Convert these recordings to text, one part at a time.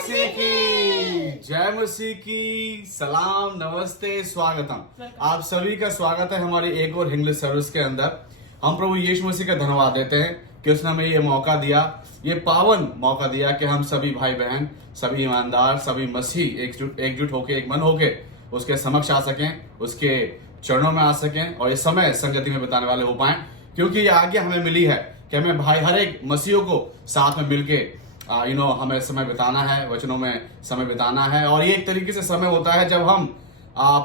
मसीह की जय, मसीह की सलाम, नमस्ते, स्वागतम। आप सभी का स्वागत है हमारी एक और इंग्लिश सर्विस के अंदर। हम प्रभु यीशु मसीह का धन्यवाद देते हैं कि उसने हमें ये मौका दिया, ये पावन मौका दिया कि हम सभी भाई बहन, सभी ईमानदार, सभी मसीह एकजुट होके, एक मन होके उसके समक्ष आ सकें, उसके चरणों में आ सकें और इस समय संगति में बिताने वाले हो पाएं, क्योंकि ये आज्ञा हमें मिली है कि हमें भाई हर एक मसीहों को साथ में मिलके हमें समय बिताना है, वचनों में समय बिताना है। और ये एक तरीके से समय होता है जब हम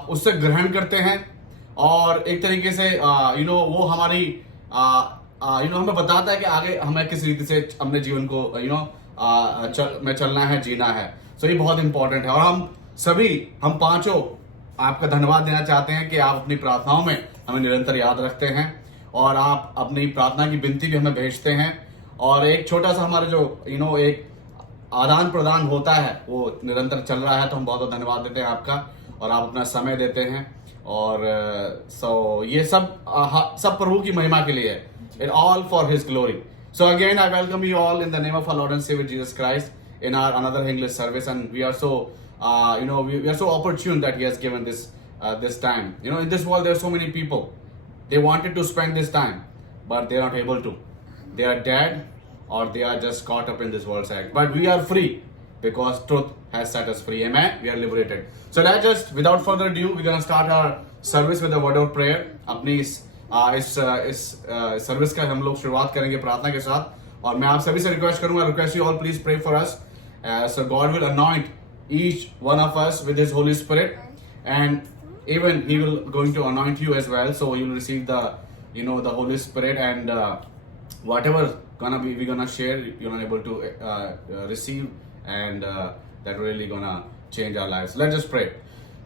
उससे ग्रहण करते हैं और एक तरीके से वो हमारी हमें बताता है कि आगे हमें किस रीति से अपने जीवन को में चलना है, जीना है। सो ये बहुत इंपॉर्टेंट है और हम पांचों आपका धन्यवाद देना चाहते हैं कि आप अपनी प्रार्थनाओं में हमें निरंतर याद रखते हैं और आप अपनी प्रार्थना की विनती भी हमें भेजते हैं। और एक छोटा सा हमारा जो एक आदान प्रदान होता है वो निरंतर चल रहा है, तो हम बहुत बहुत धन्यवाद देते हैं आपका और आप अपना समय देते हैं। और ये सब प्रभु की महिमा के लिए है, it all for his glory. So again, I welcome you all in the name of our Lord and Savior Jesus Christ in our another English service, and we are so we are so opportune that He has given this time. In this world there are so many people. They wanted to spend this time, but they are not able to. They are dead or they are just caught up in this world's act. But we are free because truth has set us free. Amen. We are liberated. So let's just, without further ado, we're gonna start our service with a word of prayer. अपनी इस service का हम लोग शुरुआत करेंगे प्रार्थना के साथ और मैं आप सभी से request you all please pray for us so God will anoint each one of us with His Holy Spirit, and even He will going to anoint you as well, so you will receive the Holy Spirit, and whatever we're gonna share, you're not able to receive, and that really gonna change our lives. Let's just pray.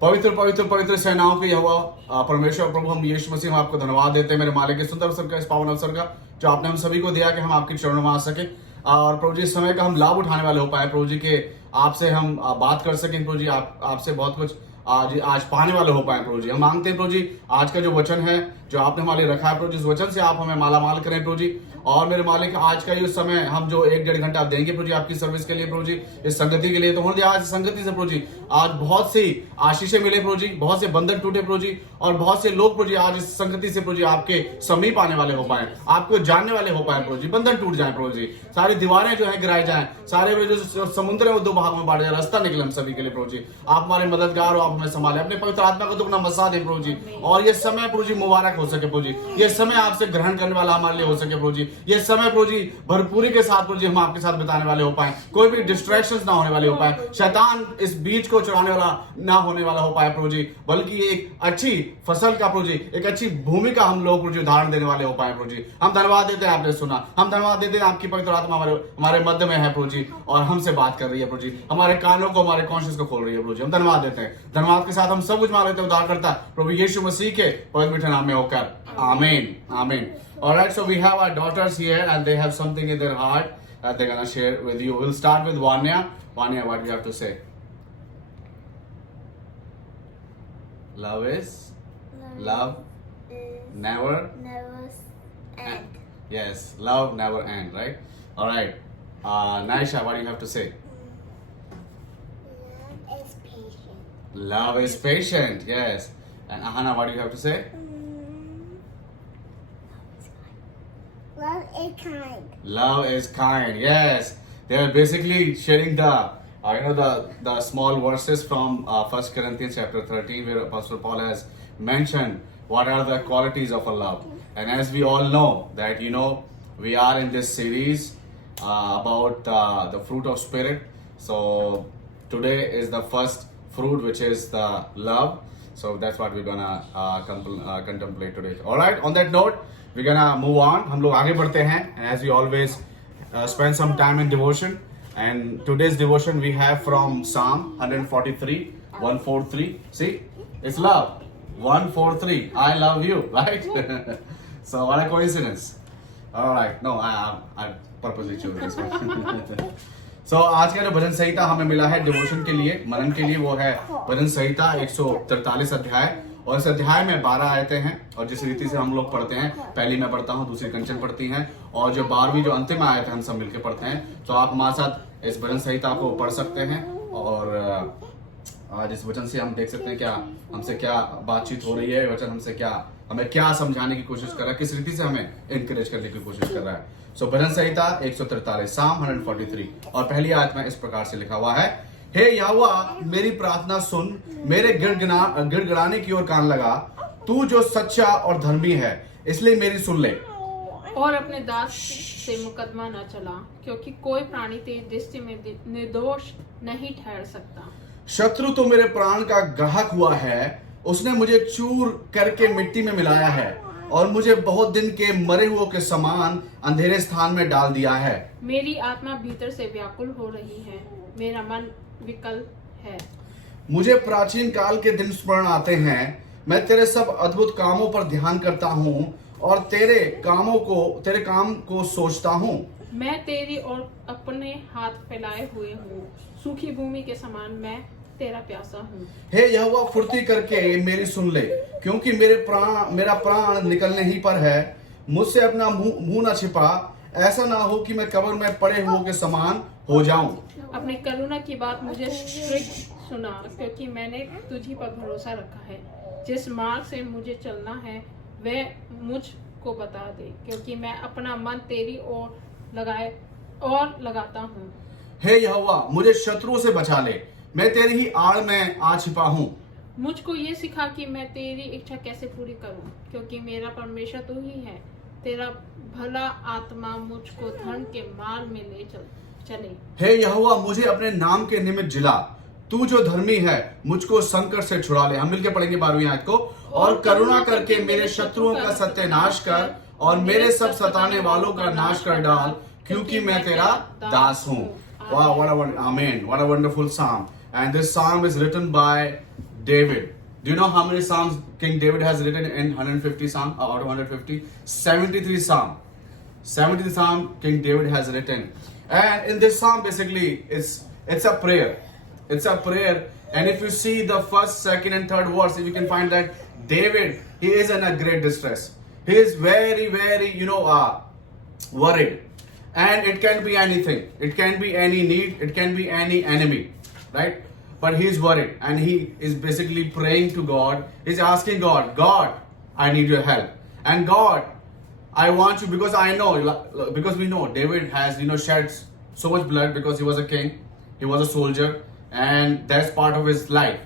पवित्र पवित्र पवित्र सेनाओं के यहोवा परमेश्वर प्रभु, हम यीशु मसीह में आपको धन्यवाद देते हैं मेरे मालिक के सुंदर अवसर का, इस पावन अवसर का जो आपने हम सभी को दिया कि हम आपके चरणों में आ सके और प्रभु जी इस समय का हम लाभ उठाने वाले हो पाए प्रभु जी के, आपसे हम बात कर सकें प्रभु जी, आपसे बहुत कुछ आज पाने वाले हो पाए प्रभु जी। हम मांगते हैं प्रभु जी आज का जो वचन है जो आपने हमारे लिए रखा है प्रभु जी, इस वचन से आप हमें मालामाल करें प्रभु जी। और मेरे मालिक आज का ये समय हम जो 1-1.5 घंटा आप देंगे प्रभु जी आपकी सर्विस के लिए प्रभु जी, इस संगति के लिए, तो होने आज संगति से प्रभु जी आज बहुत सी आशीषें मिले प्रभु जी, बहुत से बंधन टूटे प्रभु जी और बहुत से लोग प्रभु जी आज इस संगति से प्रभु जी आपके समीप आने वाले हो पाए, आपको जानने वाले हो पाए प्रभु जी, बंधन टूट जाए प्रभु जी, सारी दीवारें जो है गिराई जाए, सारे जो समुद्र है वो 2 भागों में बांट जाए, रास्ता निकले हम सभी के लिए प्रभु जी। आप हमारे मददगार हो, आप हमें संभाले, अपने पवित्र आत्मा को दुगना मसा दे प्रभु जी और ये समय प्रभु जी मुबारक हो सके प्रभु जी, ये समय आपसे ग्रहण करने वाला हमारे लिए हो सके प्रभु जी, ये समय प्रभु जी भरपूरी के साथ प्रभु जी हम आपके साथ बिताने वाले हो पाए, कोई भी डिस्ट्रैक्शंस ना होने वाले हो पाए, शैतान इस बीज को चुराने वाला ना होने वाला हो पाए प्रभु जी, बल्कि एक अच्छी फसल का प्रभु जी, एक अच्छी भूमि का हम लोग प्रभु जी उदाहरण देने वाले हो पाए प्रभु जी। हम धन्यवाद देते हैं आपने सुना, हम धन्यवाद देते हैं आपकी पवित्र आत्मा हमारे मध्य में है प्रभु जी और हमसे बात कर रही है प्रभु जी, हमारे कानों को, हमारे कॉन्शियस को खोल रही है प्रभु जी। हम धन्यवाद देते हैं, धन्यवाद के साथ हम सब कुछ मांगते हैं उद्धार करता प्रभु यीशु मसीह के पवित्र मीठे नाम में होकर, आमीन आमीन। Alright, so we have our daughters here and they have something in their heart that they're gonna share with you. We'll start with Vanya. Vanya, what do you have to say? Love is never end. Yes, love never end, right? Alright. Naisha, what do you have to say? Love is patient. Love is patient, yes. And Ahana, what do you have to say? Love is kind. Love is kind. Yes, they are basically sharing the small verses from 1 Corinthians chapter 13, where Apostle Paul has mentioned what are the qualities of a love. And as we all know that we are in this series about the fruit of spirit. So today is the first fruit, which is the love. So that's what we're gonna contemplate today. All right. On that note, we're gonna move on. हम लोग आगे बढ़ते हैं, and as we always spend some time in devotion. And today's devotion we have from Psalm 143. See, it's love. 143. I love you, right? So what a coincidence. All right. No, I purposely chose this one. So आज का जो भजन संहिता हमें मिला है devotion के लिए, मनन के लिए, वो है भजन संहिता 143 अध्याय और इस अध्याय में 12 आयतें हैं और जिस रीति से हम लोग पढ़ते हैं, पहली मैं पढ़ता हूँ, दूसरी कंचन पढ़ती हैं और जो 12वीं जो अंतिम आयत है हम सब मिलकर पढ़ते हैं। तो आप हमारे साथ इस भजन संहिता को पढ़ सकते हैं और आज इस वचन से हम देख सकते हैं क्या हमसे क्या बातचीत हो रही है, वचन हमसे क्या हमें क्या समझाने की कोशिश कर रहा है, किस रीति से हमें इनकरेज करने की कोशिश कर रहा है। सो भजन संहिता 143 साम 143 और पहली आयत में इस प्रकार से लिखा हुआ है, हे यहोवा मेरी प्रार्थना सुन, मेरे गिड़गिड़ाने की ओर कान लगा, तू जो सच्चा और धर्मी है इसलिए मेरी सुन ले। और अपने दास से मुकदमा न चला, क्योंकि कोई प्राणी तेरी दृष्टि में निर्दोष नहीं ठहर सकता। शत्रु तो मेरे प्राण का ग्राहक हुआ है, उसने मुझे चूर करके मिट्टी में मिलाया है और मुझे बहुत दिन के मरे हुओं के समान अंधेरे स्थान में डाल दिया है। मेरी आत्मा भीतर से व्याकुल हो रही है, मेरा मन विकल है। मुझे प्राचीन काल के दिन स्मरण आते हैं, मैं तेरे सब अद्भुत कामों पर ध्यान करता हूँ और तेरे काम को सोचता हूँ। मैं तेरी ओर अपने हाथ फैलाए हुए हूँ, सूखी भूमि के समान मैं तेरा प्यासा हूँ। हे यहोवा फुर्ती करके मेरी सुन ले, क्योंकि मेरा प्राण निकलने ही पर है। मुझसे अपना मुंह न छिपा, ऐसा ना हो कि मैं कब्र में पड़े हुओं के समान हो जाऊं। अपनी करुणा की बात मुझे शीघ्र सुना, क्योंकि मैंने तुझी पर भरोसा रखा है। जिस मार्ग से मुझे चलना है वह मुझको बता दे, क्योंकि मैं अपना मन तेरी ओर लगाता हूँ। हे यहोवा मुझे शत्रुओं से बचा ले, मैं तेरी ही आड़ में आ छिपा हूँ। मुझको ये सिखा कि मैं तेरी इच्छा कैसे पूरी करूं, क्योंकि मेरा परमेश्वर तू ही है। तेरा भला आत्मा मुझको धर्म के मार्ग में ले चले। हे यहोवा मुझे अपने नाम के निमित्त जिला, तू जो धर्मी है मुझको संकट से छुड़ा ले। हम मिलकर पढ़ेंगे 12वीं आयत को। और करुणा करके मेरे शत्रुओं का सत्यानाश कर और मेरे सब सताने वालों का नाश कर डाल, क्योंकि मैं तेरा दास हूँ। Wow, Amen. What a wonderful psalm. And this psalm is written by David. Do you know how many psalms King David has written in 150 psalm out of 150? 73 psalm. 73 psalm King David has written. And in this psalm basically it's a prayer. It's a prayer. And if you see the first, second and third verse, you can find that David, he is in a great distress. He is very, very, worried. And it can be anything. It can be any need. It can be any enemy, right? But he is worried, and he is basically praying to God. He's asking God, God, I need your help. And God, I want you, because we know David has, shed so much blood because he was a king. He was a soldier, and that's part of his life.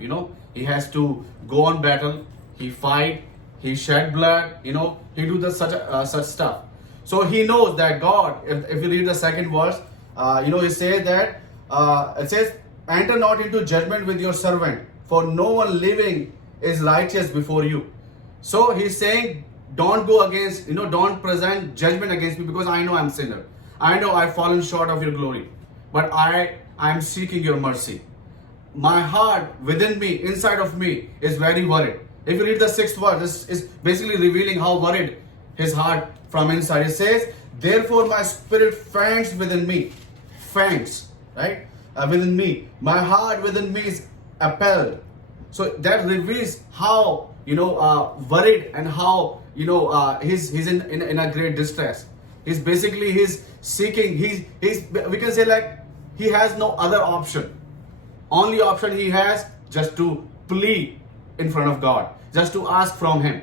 He has to go on battle. He fight. He shed blood. He do such stuff. So he knows that God, if you read the second verse, he says that, it says, enter not into judgment with your servant, for no one living is righteous before you. So he's saying, don't go against, don't present judgment against me, because I know I'm sinner. I know I've fallen short of your glory, but I'm seeking your mercy. My heart within me, inside of me, is very worried. If you read the 6th verse, this is basically revealing how worried his heart from inside. It says, therefore my spirit faints within me. Faints, right? Within me. My heart within me is appalled. So that reveals how, worried and how, he's in a great distress. He's seeking, we can say like, he has no other option. Only option he has just to plead in front of God, just to ask from him.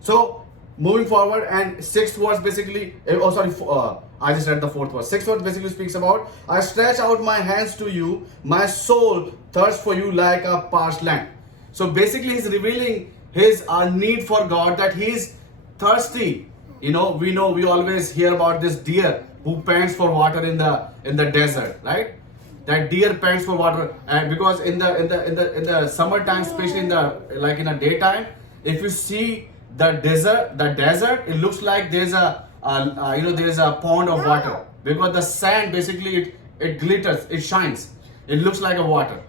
So moving forward, and 6th verse basically, I just read the 4th verse. 6th verse basically speaks about, I stretch out my hands to you, my soul thirsts for you like a parched land. So basically he's revealing his need for God, that he's thirsty. We always hear about this deer who pants for water in the desert, right? That deer pants for water, and because in the summertime, especially in the daytime, if you see the desert, it looks like there's a pond of water, because the sand basically it glitters, it shines, it looks like a water.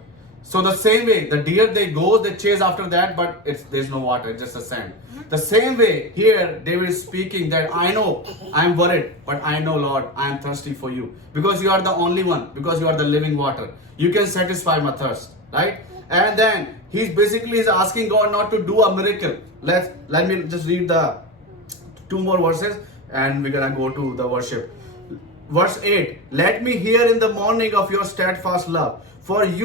So the same way, the deer they chase after that, but there's no water, it's just a sand. The same way here, David is speaking that I know I'm worried, but I know, Lord, I am thirsty for you, because you are the only one, because you are the living water. You can satisfy my thirst, right? And then he's asking God not to do a miracle. Let me just read the 2 more verses, and we're gonna go to the worship. verse 8, let me hear in the morning of your steadfast love. For in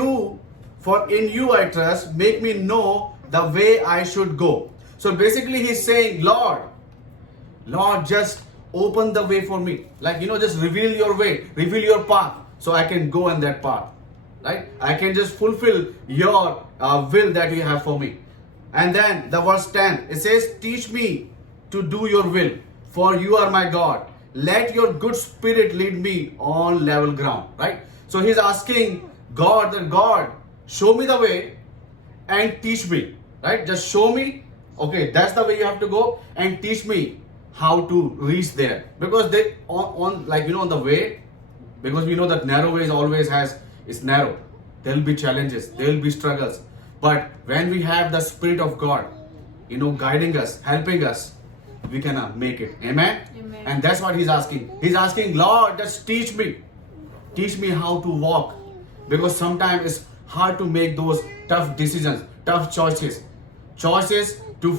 you I trust, make me know the way I should go. So basically he's saying, Lord, just open the way for me. Like, just reveal your way, reveal your path, so I can go on that path. Right? I can just fulfill your will that you have for me. And then the verse 10, it says, teach me to do your will, for you are my God. Let your good spirit lead me on level ground. Right? So he's asking God, show me the way and teach me. Right? Just show me, okay, that's the way you have to go, and teach me how to reach there. Because on the way, because we know that narrow way is narrow. There will be challenges, there will be struggles. But when we have the Spirit of God, guiding us, helping us, we can make it. Amen? Amen. And that's what he's asking. He's asking, Lord, just teach me. Teach me how to walk. Because sometimes it's hard to make those tough decisions, tough choices. Choices to,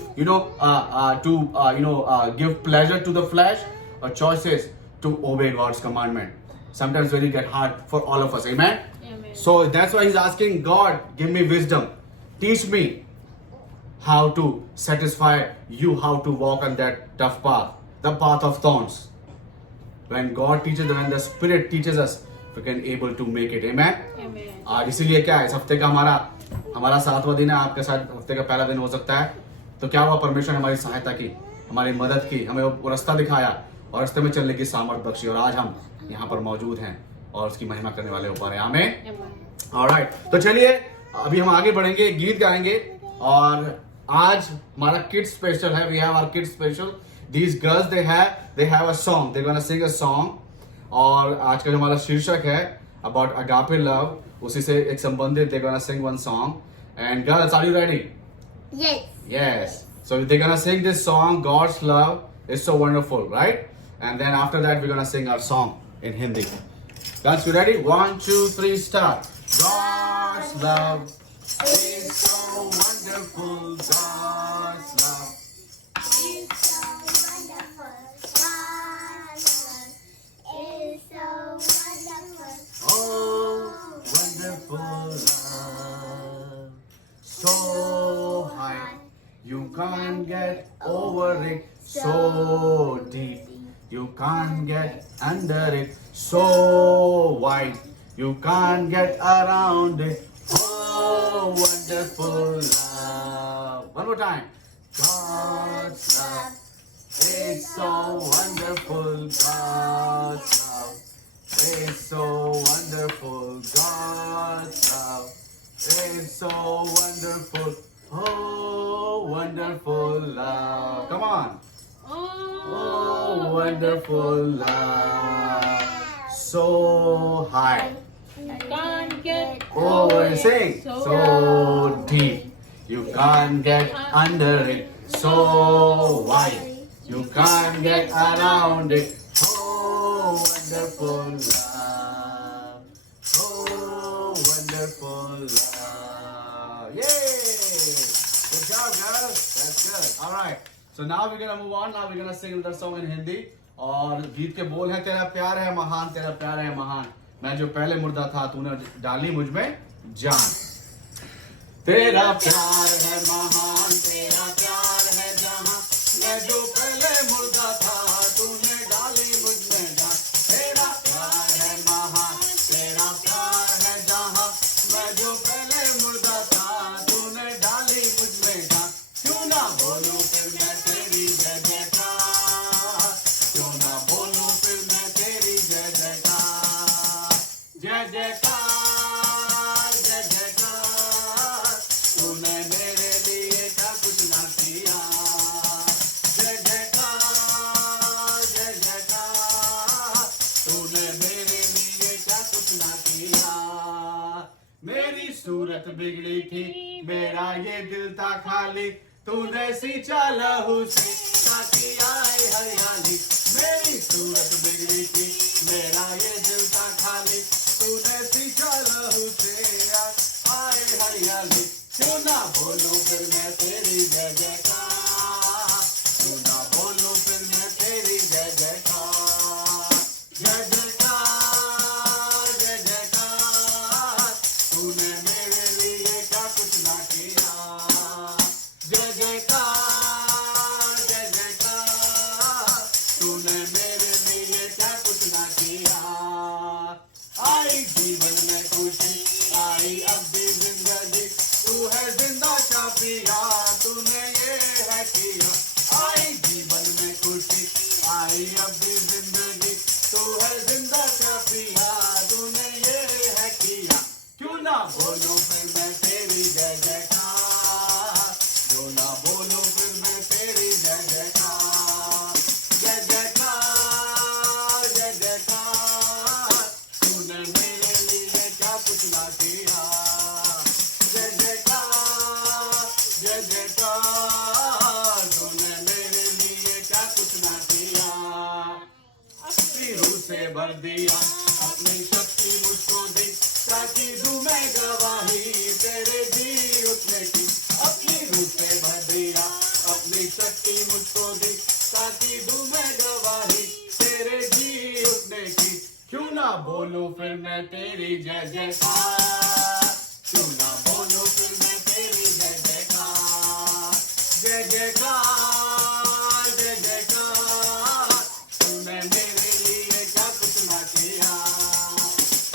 give pleasure to the flesh, or choices to obey God's commandment. Sometimes very get hard for all of us. Amen? Amen. So that's why he's asking, God, give me wisdom. Teach me how to satisfy you, how to walk on that tough path, the path of thorns. When God teaches, when the Spirit teaches us, we can able to make it. Amen? Amen. और इसीलिए क्या है, इस हफ्ते का हमारा 7वां दिन है, आपके साथ हफ्ते का पहला दिन हो सकता है. तो क्या हुआ, परमेश्वर ने हमारी सहायता की, हमारी मदद की, हमें वो रास्ता दिखाया और रास्ते में चलने की सामर्थ बख्शी, और आज हम यहाँ पर मौजूद हैं और उसकी महिमा करने वाले ऊपर हैं. आमीन. ऑलराइट, तो चलिए अभी हम आगे बढ़ेंगे, गीत गाएंगे. और आज हमारा किड्स स्पेशल है. We have our kids special. These girls they have a song, they gonna sing a song. और आज का जो हमारा शीर्षक है अबाउट अगापे लव, उसी से एक संबंधित, they gonna sing one song. And girls, are you ready? Yes. Yes. So they're gonna sing this song, God's love is so wonderful, right? And then after that, we're gonna sing our song in Hindi. Guys, you ready? 1, 2, 3, start. God's love is so wonderful. God's love. It's so wonderful. God's love is so wonderful. Oh, wonderful love. So high, you can't get over it. So deep, you can't get under it. So wide, you can't get around it. Oh, wonderful love. One more time. God's love is so wonderful. God's love is so wonderful. God's love is so wonderful. Oh, wonderful love. Come on. Oh, wonderful love. So high. I can't get Oh, sing. so So deep. You can't get under it. So wide. You can't get around it. Oh, wonderful love. Oh, wonderful love. Yay! Good job, girls. That's good. All right. So now we're gonna move on. Now we're gonna sing another song in Hindi. और गीत के बोल हैं, तेरा प्यार है महान, तेरा प्यार है महान, मैं जो पहले मुर्दा था तूने डाली मुझ में जान. तेरा प्यार है महान, तेरा प्यार है जहां, मैं जो पहले मुर्दा था तूने डाली मुझ में जान. तेरा प्यार है महान, तेरा प्यार है जहां, मैं जो पहले मुर्दा था तूने डाली मुझ में जान. क्यों ना बोलूं फिर मैं तेरी जय जयकार, क्यों ना बोलूं फिर मैं तेरी जय जयकार. जय जयकार, जय जयकार, तूने मेरे लिए क्या कुछ ना किया. जय जयकार, जय जयकार, तूने मेरे लिए क्या कुछ ना किया. मेरी सूरत बिगड़ी थी, मेरा ये दिल था खाली, तूने सींचा लहू से ताकि आए हरियाली. मेरी सूरत बिगड़ी थी, मेरा ये दिल था खाली, तूने सींचा लहू से आए हरियाली. क्यों ना बोलूं फिर मैं तेरी जय जयकार, क्यों ना बोलूं फिर मैं तेरी जय जयकार. जय जयकार. ना किया। जय जयकार, जय जयकार, तूने मेरे लिए क्या कुछ ना किया। अपनी रूह से भर दिया, अपनी शक्ति मुझको दी, ताकि दूं मैं गवाही तेरे जी उठने की। अपनी रूह से भर दिया, अपनी शक्ति मुझको दी, ताकि दूं मैं गवाही तेरे जी उठने की। क्यों ना बोलूं फिर मैं तेरी जय जयकार, क्यों ना बोलूं फिर मैं तेरी जय जयकार। जय जयकार, जय जयकार, तूने मेरे लिए क्या कुछ ना किया।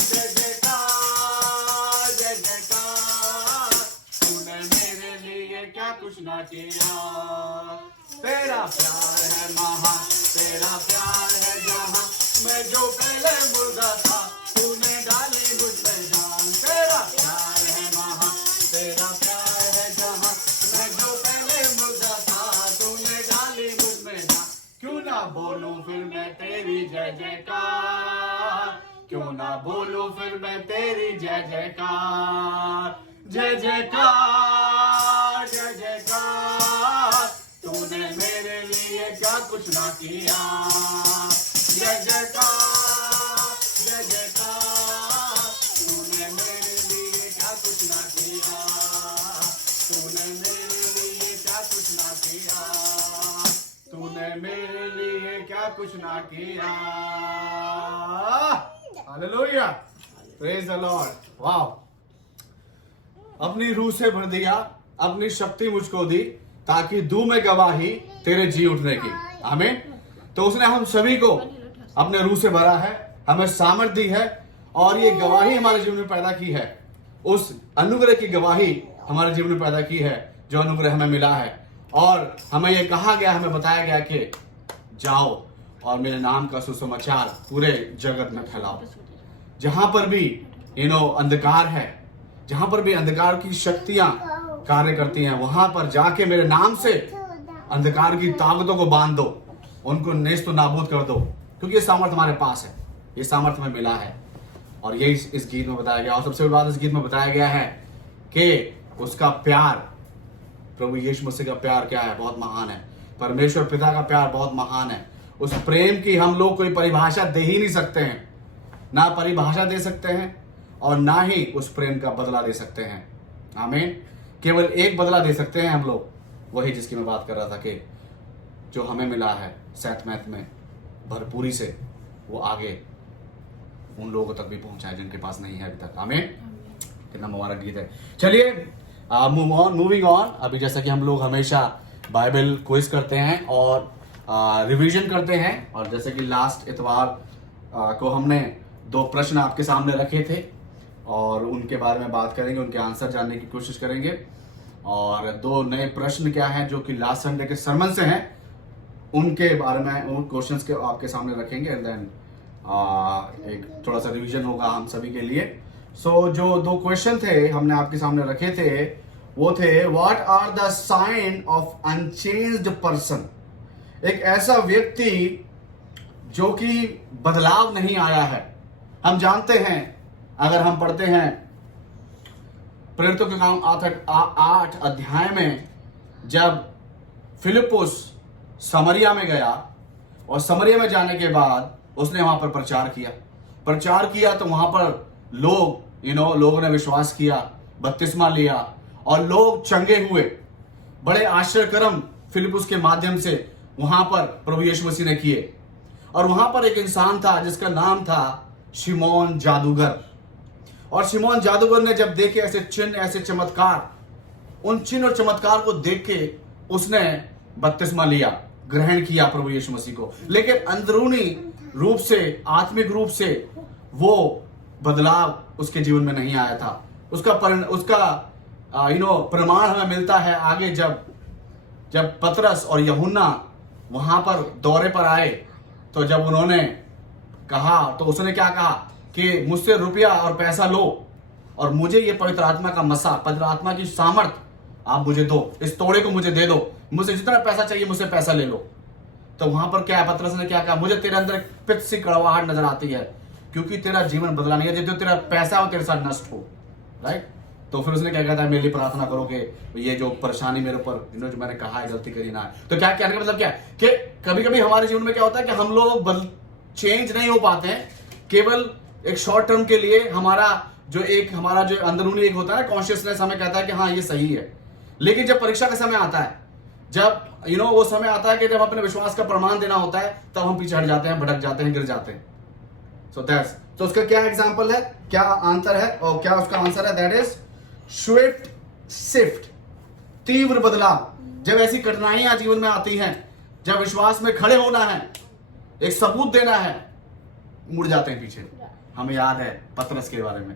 जय जयकार, जय जयकार, तूने मेरे लिए क्या कुछ ना किया। तेरा प्यार है महान, तेरा प्यार है जहां, मैं जो पहले मुर्दा था तूने डाली मुझ में जान। तेरा प्यार है महान, तेरा प्यार है जहां, मैं जो पहले मुर्दा था तूने डाली मुझ में जान। क्यों ना बोलूं फिर मैं तेरी जय जयकार, क्यों ना बोलूं फिर मैं तेरी जय जयकार। जय जयकार, जय जयकार, तूने मेरे लिए क्या कुछ ना किया। जय जयकार, जय जयकार, तूने मेरे लिए क्या कुछ ना किया। तूने मेरे लिए क्या कुछ ना किया। तूने मेरे लिए क्या कुछ ना किया। Hallelujah, praise the Lord. Wow, अपनी रूह से भर दिया, अपनी शक्ति मुझको दी, ताकि दूं मैं गवाही तेरे जी उठने की। आमीन। तो उसने हम सभी को अपने रूह से भरा है, हमें सामर्थ दी है, और ये गवाही हमारे जीवन में पैदा की है। उस अनुग्रह की गवाही हमारे जीवन में पैदा की है, जो अनुग्रह हमें मिला है। और हमें ये कहा गया, हमें बताया गया कि जाओ और मेरे नाम का सुसमाचार पूरे जगत में फैलाओ। जहां पर भी अंधकार है, जहां पर भी अंधकार की शक्तियां कार्य करती हैं, वहां पर जाके मेरे नाम से अंधकार की ताकतों को बांध दो, उनको नेस्त नाबूद कर दो, क्योंकि ये सामर्थ हमारे पास है, ये सामर्थ हमें मिला है। और ये इस गीत में बताया गया। और सबसे बड़ी बात इस गीत में बताया गया है कि उसका प्यार, प्रभु यीशु मसीह का प्यार क्या है, बहुत महान है। परमेश्वर पिता का प्यार बहुत महान है। उस प्रेम की हम लोग कोई परिभाषा दे ही नहीं सकते हैं, ना परिभाषा दे सकते हैं और ना ही उस प्रेम का बदला दे सकते हैं। आमीन। केवल एक बदला दे सकते हैं हम लोग, वही जिसकी मैं बात कर रहा था कि जो हमें मिला है सैतमैत में भरपूरी से, वो आगे उन लोगों तक भी पहुंचा है जिनके पास नहीं है अभी तक। आमीन। कितना मुबारक गीत है। चलिए मूविंग ऑन। अभी जैसा कि हम लोग हमेशा बाइबल क्विज करते हैं और रिवीजन करते हैं, और जैसे कि लास्ट इतवार को हमने 2 प्रश्न आपके सामने रखे थे और उनके बारे में बात करेंगे, उनके आंसर जानने की कोशिश करेंगे। और 2 नए प्रश्न क्या हैं जो कि लास्ट संडे के सरमन से हैं, उनके बारे में, उन क्वेश्चंस के आपके सामने रखेंगे। एंड देन एक थोड़ा सा रिवीजन होगा हम सभी के लिए। सो जो 2 क्वेश्चन थे हमने आपके सामने रखे थे, वो थे what are the sign of unchanged person. एक ऐसा व्यक्ति जो कि बदलाव नहीं आया है। हम जानते हैं, अगर हम पढ़ते हैं प्रेरितों के काम 8 अध्याय में, जब फिलिपुस समरिया में गया और समरिया में जाने के बाद उसने वहां पर प्रचार किया तो वहां पर लोगों ने विश्वास किया, बपतिस्मा लिया और लोग चंगे हुए। बड़े आश्चर्यकर्म फिलिपुस के माध्यम से वहां पर प्रभु यीशु मसीह ने किए। और वहां पर एक इंसान था जिसका नाम था शिमोन जादूगर। और शिमोन जादूगर ने जब देखे ऐसे चिन्ह, ऐसे चमत्कार, उन चिन्ह और चमत्कार को देख के उसने बपतिस्मा लिया, ग्रहण किया प्रभु यीशु मसीह को। लेकिन अंदरूनी रूप से, आत्मिक रूप से वो बदलाव उसके जीवन में नहीं आया था। उसका प्रमाण हमें मिलता है आगे, जब पतरस और यूहन्ना वहां पर दौरे पर आए, तो जब उन्होंने कहा तो उसने क्या कहा कि मुझसे रुपया और पैसा लो और मुझे ये पवित्र आत्मा का मसा, पवित्र आत्मा की सामर्थ आप मुझे दो, इस तोड़े को मुझे दे दो, मुझे जितना पैसा चाहिए मुझसे पैसा ले लो। तो वहां पर क्या है, पतरस ने क्या कहा, मुझे तेरे अंदर पित्त सी कड़वाहट नजर आती है, क्योंकि तेरा जीवन बदला नहीं है, जो तेरा पैसा हो तेरे साथ नष्ट हो, राइट। तो फिर उसने क्या कहता है, मेरे लिए प्रार्थना करो कि ये जो परेशानी मेरे ऊपर जो मैंने कहा है गलती करी ना है। तो क्या कहने का मतलब क्या है कि कभी कभी हमारे जीवन में क्या होता है कि हम लोग चेंज नहीं हो पाते हैं, केवल एक शॉर्ट टर्म के लिए हमारा जो अंदरूनी एक होता है ना कॉन्शियसनेस हमें कहता है कि हाँ ये सही है। लेकिन जब परीक्षा का समय आता है, जब वो समय आता है कि जब अपने विश्वास का प्रमाण देना होता है, तब हम पीछे हट जाते हैं, भटक जाते हैं, गिर जाते हैं। तो उसका क्या एग्जाम्पल है, क्या आंसर है और क्या उसका आंसर है, दैट इज स्विफ्ट शिफ्ट, तीव्र बदलाव। जब ऐसी कठिनाइयां जीवन में आती हैं, जब विश्वास में खड़े होना है, एक सबूत देना है, मुड़ जाते हैं पीछे। हमें याद है पतरस के बारे में,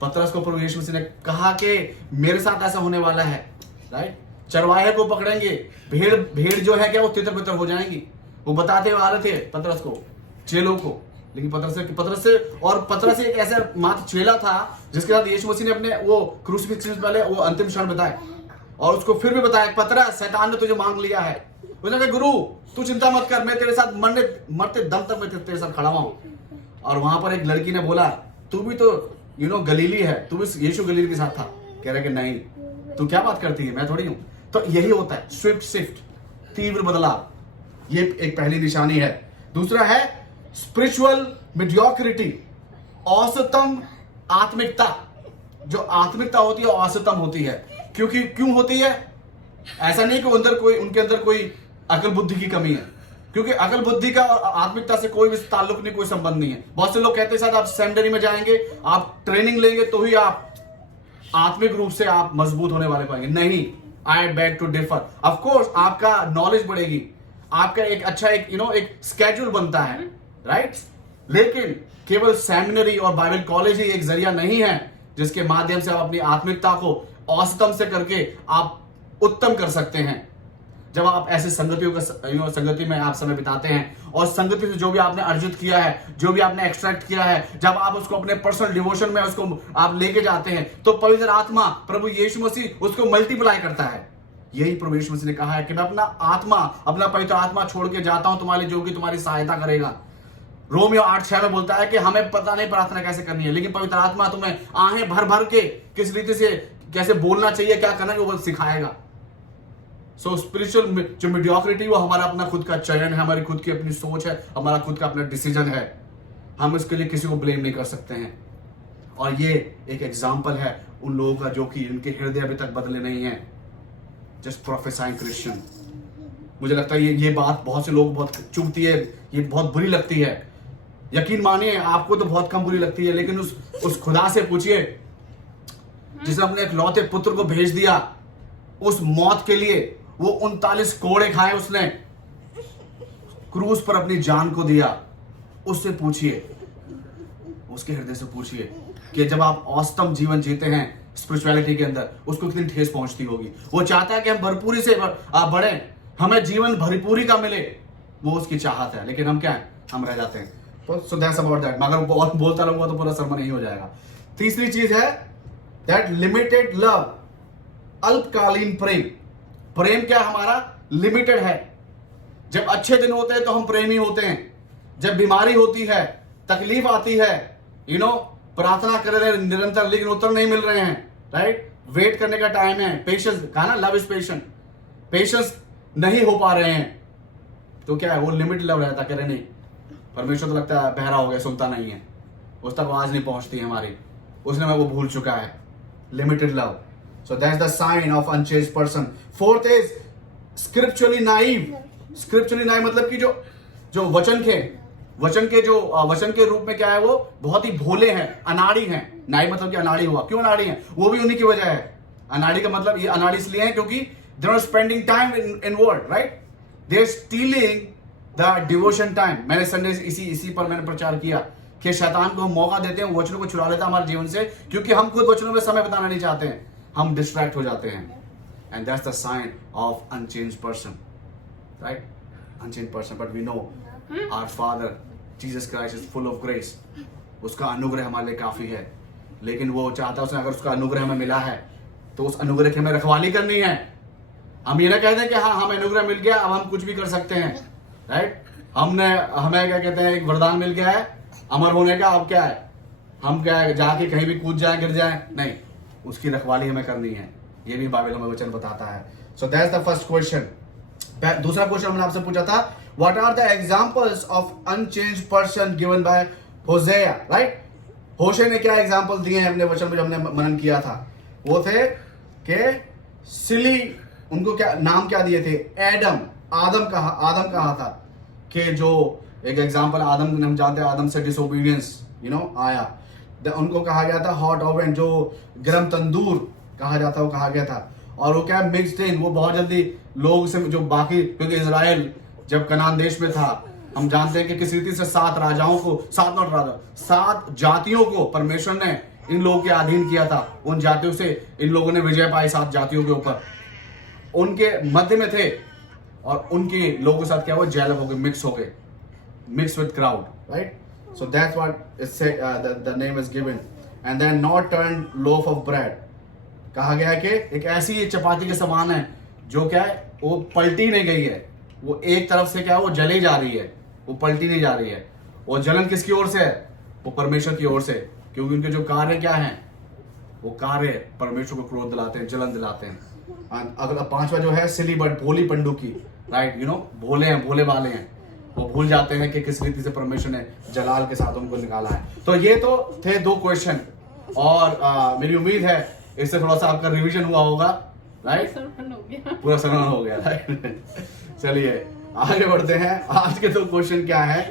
पतरस को प्रभु यीशु मसीह ने कहा कि मेरे साथ ऐसा होने वाला है, राइट। चरवाहे को पकड़ेंगे, भेड़ जो है क्या वो तितर बितर हो जाएंगी। वो बताते हुए आ रहे थे पतरस को, चेलों को, लेकिन पतरस एक ऐसा मात्र चेला था जिसके साथ यीशु मसीह ने अपने वो क्रूसिफिक्शन वाले वो अंतिम क्षण बताए, और उसको फिर भी बताया पतरस शैतान ने तुझे मांग लिया है। उसने कहा गुरु तू चिंता मत कर, मैं तेरे साथ मरते दम तक मैं तेरे साथ खड़ा हूं। और वहां पर एक लड़की ने बोला तू भी तो गलीली है, तू भी यीशु गलीली के साथ था। कह रहा कि नहीं, तू क्या बात करती है, मैं थोड़ी हूं। तो यही होता है स्विफ्ट शिफ्ट, तीव्र बदलाव, ये एक पहली निशानी है। दूसरा है स्पिरिचुअल मीडियोक्रिटी, औसतम आत्मिकता। जो आत्मिकता होती है औसतम होती है, क्योंकि क्यों होती है, ऐसा नहीं कि उनके अंदर कोई अकल बुद्धि की कमी है, क्योंकि अकल बुद्धि का और आत्मिकता से कोई भी ताल्लुक नहीं, कोई संबंध नहीं है। बहुत से लोग कहते हैं शायद आप सेमिनरी में जाएंगे, आप ट्रेनिंग लेंगे तो ही आप आत्मिक रूप से आप मजबूत होने वाले पाएंगे। नहीं, I beg to differ. Of course आपका नॉलेज बढ़ेगी, आपका एक अच्छा एक स्केड्यूल बनता है, राइट। लेकिन केवल सेमिनरी और बाइबल कॉलेज ही एक जरिया नहीं है जिसके माध्यम से आप अपनी आत्मिकता को औसतम से करके आप उत्तम कर सकते हैं। जब आप ऐसे संगति में आप समय बिताते हैं और संगति से जो भी आपने अर्जित किया है, जो भी आपने एक्सट्रैक्ट किया है, जब आप उसको अपने पर्सनल डिवोशन में उसको आप लेके जाते हैं, तो पवित्र आत्मा प्रभु यीशु मसीह उसको मल्टीप्लाई करता है। यही प्रभु यीशु मसीह ने कहा है कि मैं अपना पवित्र आत्मा छोड़ के जाता हूं तुम्हारे, जो कि तुम्हारी सहायता करेगा। रोमियो 8:6 में बोलता है कि हमें पता नहीं प्रार्थना कैसे करनी है, लेकिन पवित्र आत्मा तुम्हें आहें भर भर के किस रीति से कैसे बोलना चाहिए, क्या करना है, वो सिखाएगा। सो स्पिरिचुअल जो मीडियोक्रिटी वो हमारा अपना खुद का चयन है, हमारी खुद की अपनी सोच है, हमारा खुद का अपना डिसीजन है। हम इसके लिए किसी को ब्लेम नहीं कर सकते हैं। और ये एक एग्जाम्पल है उन लोगों का जो कि उनके हृदय अभी तक बदले नहीं है, जस्ट प्रोफेसाइंग क्रिश्चियन। मुझे लगता है ये बात बहुत से लोग बहुत चुभती है, ये बहुत बुरी लगती है। यकीन मानिए आपको तो बहुत कम बुरी लगती है, लेकिन उस खुदा से पूछिए जिसने अपने इकलौते पुत्र को भेज दिया उस मौत के लिए, वो 39 कोड़े खाए उसने, क्रूस पर अपनी जान को दिया। उससे पूछिए, उसके हृदय से पूछिए कि जब आप औसतम जीवन जीते हैं स्पिरिचुअलिटी के अंदर, उसको कितनी ठेस पहुंचती होगी। वो चाहता है कि हम भरपूरी से बढ़े, हमें जीवन भरपूरी का मिले, वो उसकी चाहत है। लेकिन हम क्या है, हम रह जाते हैं। So that's about that. मगर बहुत बोलता रहूंगा तो पूरा सर्मन नहीं हो जाएगा। तीसरी चीज है दैट लिमिटेड लव, अल्पकालीन प्रेम। प्रेम क्या हमारा लिमिटेड है। जब अच्छे दिन होते हैं तो हम प्रेमी होते हैं, जब बीमारी होती है, तकलीफ आती है, प्रार्थना कर रहे हैं निरंतर लेकिन उत्तर नहीं मिल रहे हैं, राइट, वेट करने का टाइम है, पेशेंस, कहा ना लव इज पेशेंट, पेशेंस नहीं हो पा रहे हैं, तो क्या है, वो लिमिट लव रहता, कह रहे नहीं परमेश्वर तो लगता है बहरा हो गया, सुनता नहीं है, उस तक आवाज नहीं पहुंचती है हमारी, उसने मैं वो भूल चुका है। Limited love, so that's the sign of unchanged person. Fourth is scripturally naive. Scripturally naive मतलब कि जो वचन के रूप में क्या है, वो बहुत ही भोले हैं, अनाड़ी हैं। नाई मतलब कि अनाड़ी हुआ, क्यों अनाड़ी हैं, वो भी उन्हीं की वजह है। अनाड़ी का मतलब ये अनाड़ी इसलिए है क्योंकि they are spending time in word, right, they are stealing the devotion time. मैंने संडे इसी पर मैंने प्रचार किया कि शैतान को हम मौका देते हैं, वचनों को छुड़ा लेता है हमारे जीवन से, क्योंकि हम खुद वचनों में समय बिताना नहीं चाहते हैं, हम डिस्ट्रैक्ट हो जाते हैं। And that's the sign of unchanged person, right, unchanged person. But we know our father Jesus Christ is full of grace. उसका अनुग्रह हमारे लिए काफी है, लेकिन वो चाहता है, उसने अगर उसका अनुग्रह हमें मिला है तो उस अनुग्रह की हमें रखवाली करनी है। हम ये ना कहते हैं कि हाँ हमें अनुग्रह मिल गया अब हम कुछ भी कर सकते हैं, राइट, हमें क्या कहते हैं, एक वरदान मिल गया है, अमर होने का अब क्या है, हम क्या है जाके कहीं भी कूद जाए गिर जाए, नहीं, उसकी रखवाली हमें करनी है, ये भी बाइबल हमें वचन बताता है। So that's the first question. दूसरा क्वेश्चन हमने आपसे पूछा था, what are the examples of unchanged person given by Hosea, right? Hosea ने क्या एग्जांपल दिए हैं अपने वचन में, जो हमने मनन किया था, वो थे कि सिली, उनको क्या नाम क्या दिए थे, आदम कहा था कि जो एक एग्जांपल आदम, हम जानते हैं आदम से डिसोबीडियंस आया, उनको कहा गया था हॉट ओवन, जो गर्म तंदूर कहा जाता है, वो कहा गया था। और वो क्या मिक्स्ड इन, वो बहुत जल्दी लोग से जो बाकी, क्योंकि इजराइल जब कनान देश में था, हम जानते हैं कि किस रीति से 7 राजाओं को, 7 जातियों को परमेश्वर ने इन लोगों के अधीन किया था। उन जातियों से इन लोगों ने विजय पाई, 7 जातियों के ऊपर, उनके मध्य में थे, और उनके लोगों के साथ क्या हुआ, जेलप हो गए, mix with crowd, right? So that's what is say, the name is given. And then not turned loaf of bread. कहा गया है कि एक ऐसी चपाती के समान है जो क्या है, वो पलटी नहीं गई है, वो एक तरफ से क्या है, वो जली जा रही है, वो पलटी नहीं जा रही है। वो जलन किसकी ओर से है? वो परमेश्वर की ओर से, क्योंकि उनके जो कार्य क्या हैं, वो कार्य परमेश्वर को क्रोध दिलाते हैं, जलन दिलाते हैं। अगला 5वां जो है सिली बट, भोली पंडुकी, राइट? भोले हैं, भोले वाले हैं, वो भूल जाते हैं कि किस रीति से परमेश्वर ने जलाल के साथ उनको निकाला है। तो ये तो थे 2 क्वेश्चन, और मेरी उम्मीद है इससे थोड़ा सा आपका रिवीजन हुआ होगा, राइट? पूरा सरल हो गया, राइट? चलिए आगे बढ़ते हैं। आज के 2 क्वेश्चन क्या है,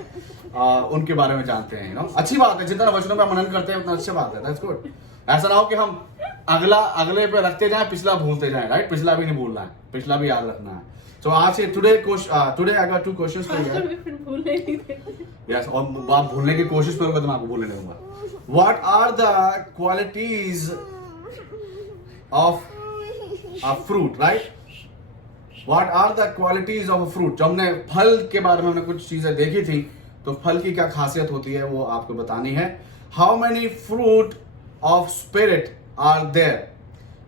उनके बारे में जानते हैं। अच्छी बात है, जितना वचनों पे मनन करते हैं उतना अच्छी बात है, दैट्स गुड। ऐसा ना हो कि हम अगले पे रखते जाएं, पिछला भूलते जाएं, राइट? पिछला भी नहीं भूलना है, पिछला भी याद रखना है। So आज से today I got 2 questions for you. Yes, और आप भूलने की कोशिश करोगे तो मैं आपको भूलने दूंगा। What are the qualities of a fruit, right? What are the qualities of a fruit? जब हमने फल के बारे में हमने कुछ चीजें देखी थी, तो फल की क्या खासियत होती है वो आपको बतानी है। How many fruit of spirit are there?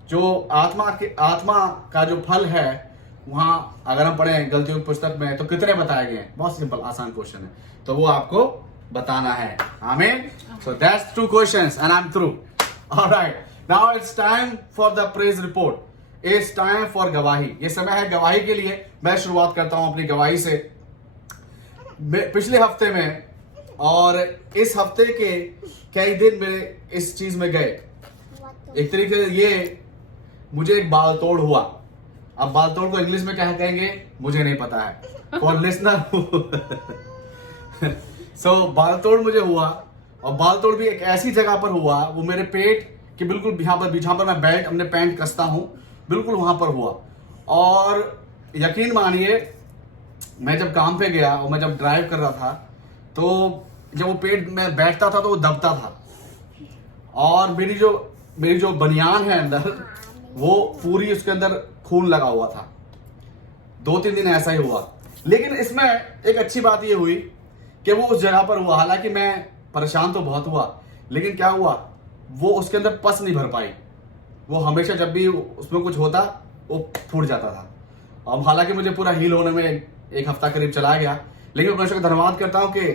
जो आत्मा का जो फल है, वहां अगर हम पढ़ें गलतियों की पुस्तक में, तो कितने बताए गए हैं? बहुत सिंपल आसान क्वेश्चन है, तो वो आपको बताना है। आमीन। So that's 2 questions and I am through. Alright, now it's time for the praise report, it's time for गवाही। ये समय है गवाही के लिए। मैं शुरुआत करता हूं अपनी गवाही से। पिछले हफ्ते में और इस हफ्ते के कई दिन मेरे इस चीज में गए, एक तरीके से ये मुझे एक बाल तोड़ हुआ। अब बाल तोड़ को इंग्लिश में क्या कहेंगे मुझे नहीं पता है, फॉर लिसनर। सो बाल तोड़ मुझे हुआ, और बाल तोड़ भी एक ऐसी जगह पर हुआ, वो मेरे पेट के बिल्कुल जहां पर मैं बेल्ट अपने पैंट कसता हूं, बिल्कुल वहां पर हुआ। और यकीन मानिए, मैं जब काम पे गया और मैं जब ड्राइव कर रहा था, तो जब वो पेट में बैठता था तो वो दबता था, और मेरी जो बनियान है अंदर, वो पूरी उसके अंदर खून लगा हुआ था। 2-3 दिन ऐसा ही हुआ। लेकिन इसमें एक अच्छी बात ये हुई कि वो उस जगह पर हुआ। हालांकि मैं परेशान तो बहुत हुआ, लेकिन क्या हुआ, वो उसके अंदर पस नहीं भर पाई। वो हमेशा जब भी उसमें कुछ होता, वो फूट जाता था। अब हालांकि मुझे पूरा हील होने में 1 हफ्ता करीब चला गया, लेकिन मैं परमेश्वर का धन्यवाद करता हूँ कि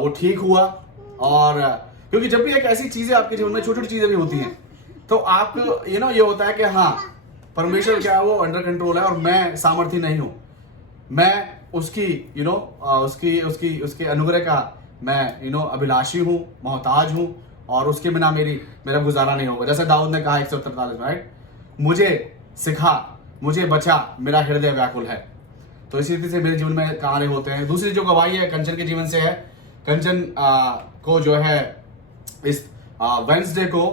वो ठीक हुआ। और क्योंकि जब भी एक ऐसी चीजें आपके जीवन में, छोटी छोटी चीजें भी होती हैं, तो आपको ये होता है कि हाँ, परमेश्वर क्या है, वो अंडर कंट्रोल है, और मैं सामर्थ्य नहीं हूं। मैं उसकी उसके अनुग्रह का मैं अभिलाषी हूं, मोहताज हूं, और उसके बिना मेरा गुजारा नहीं होगा। जैसे दाऊद ने कहा 143 में, राइट? मुझे सिखा, मुझे बचा, मेरा हृदय व्याकुल है। तो इसी रीति से मेरे जीवन में कार्य होते हैं। दूसरी जो गवाही है कंचन के जीवन से है। कंचन को जो है इस वेडनेसडे को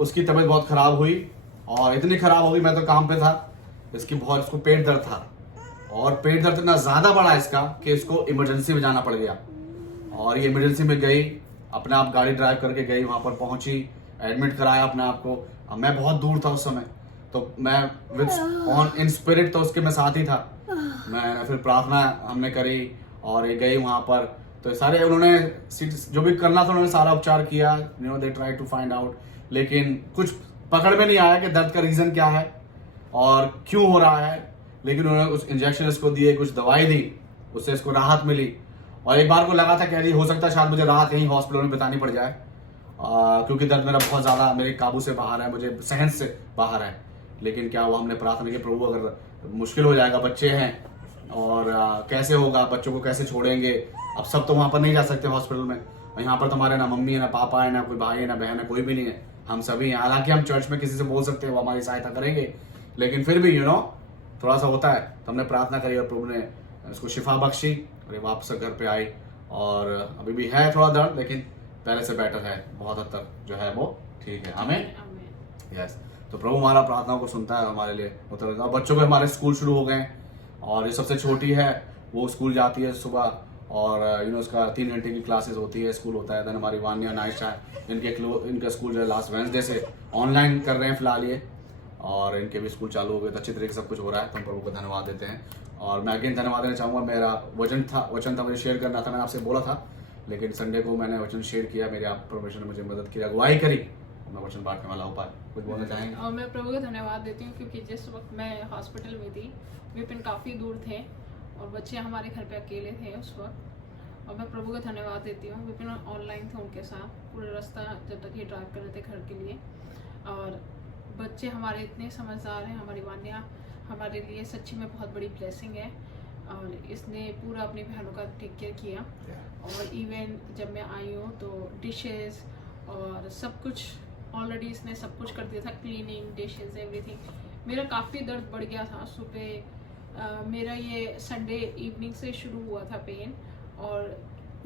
उसकी तबीयत बहुत खराब हुई, और इतनी खराब हो गई, मैं तो काम पे था, इसको पेट दर्द था, और पेट दर्द इतना ज्यादा बढ़ा इसका कि इसको इमरजेंसी में जाना पड़ गया। और ये इमरजेंसी में गई, अपने आप गाड़ी ड्राइव करके गई, वहां पर पहुंची, एडमिट कराया अपने आप को। अब मैं बहुत दूर था उस समय, तो मैं विद इन स्पिरिट तो उसके मैं साथ ही था। मैं फिर प्रार्थना हमने करी, और ये गई वहां पर, तो सारे उन्होंने जो भी करना था उन्होंने सारा उपचार किया, they try to find out, लेकिन कुछ पकड़ में नहीं आया कि दर्द का रीजन क्या है और क्यों हो रहा है। लेकिन उन्होंने कुछ इंजेक्शन इसको दिए, कुछ दवाई दी, उससे इसको राहत मिली, और एक बार को लगा था कि हो सकता है शायद मुझे रात यहीं हॉस्पिटल में बितानी पड़ जाए, क्योंकि दर्द मेरा बहुत ज़्यादा मेरे काबू से बाहर है, मुझे सहन से बाहर है। लेकिन क्या हुआ, हमने प्रार्थना की, प्रभु अगर मुश्किल हो जाएगा, बच्चे हैं और कैसे होगा, बच्चों को कैसे छोड़ेंगे। अब सब तो वहाँ पर नहीं जा सकते हॉस्पिटल में, यहाँ पर तुम्हारे ना मम्मी है, ना पापा है, ना कोई भाई है, ना बहन है, कोई भी नहीं है, हम सभी हैं। हालांकि हम चर्च में किसी से बोल सकते हैं, वो हमारी सहायता करेंगे, लेकिन फिर भी थोड़ा सा होता है। तो हमने प्रार्थना करी और प्रभु ने उसको शिफा बख्शी और ये वापस घर पे आई। और अभी भी है थोड़ा दर्द, लेकिन पहले से बेटर है, बहुत हद तक जो है वो ठीक है। हमें यस, तो प्रभु हमारा प्रार्थनाओं को सुनता है, हमारे लिए उत्तर देता है। बच्चों के हमारे स्कूल शुरू हो गए और ये सबसे छोटी है, वो स्कूल जाती है सुबह और उसका 3 घंटे की क्लासेस होती है, स्कूल होता है। देन हमारी वान्या नाइशा, इनका स्कूल जो है लास्ट वेडनेसडे से ऑनलाइन कर रहे हैं फिलहाल ये, और इनके भी स्कूल चालू हो गए, तो अच्छी तरीके से सब कुछ हो रहा है, तो हम प्रभु को धन्यवाद देते हैं। और मैं अगेन धन्यवाद देना चाहूँगा, मेरा वचन था मुझे शेयर करना था, मैंने आपसे बोला था, लेकिन संडे को मैंने वचन शेयर किया, मेरे आप परमेश्वर ने मुझे मदद की, अगुवाई करी, मैं वचन बांटने वाला हो पाया। कुछ बोलना चाहेंगे? और मैं प्रभु को धन्यवाद देती हूँ क्योंकि जिस वक्त मैं हॉस्पिटल में थी, विपिन काफ़ी दूर थे और बच्चे हमारे घर पे अकेले थे उस वक्त। और मैं प्रभु को धन्यवाद देती हूँ, विपिन ऑनलाइन थे उनके साथ पूरे रास्ता जब तक ये ड्राइव कर रहे थे घर के लिए। और बच्चे हमारे इतने समझदार हैं, हमारी वान्या हमारे लिए सच्ची में बहुत बड़ी ब्लेसिंग है, और इसने पूरा अपनी बहनों का टेक केयर किया। और इवन जब मैं आई हूँ तो डिशेस और सब कुछ ऑलरेडी इसने सब कुछ कर दिया था, क्लीनिंग, डिशेस, एवरीथिंग। मेरा काफ़ी दर्द बढ़ गया था सुबह, मेरा ये संडे इवनिंग से शुरू हुआ था पेन, और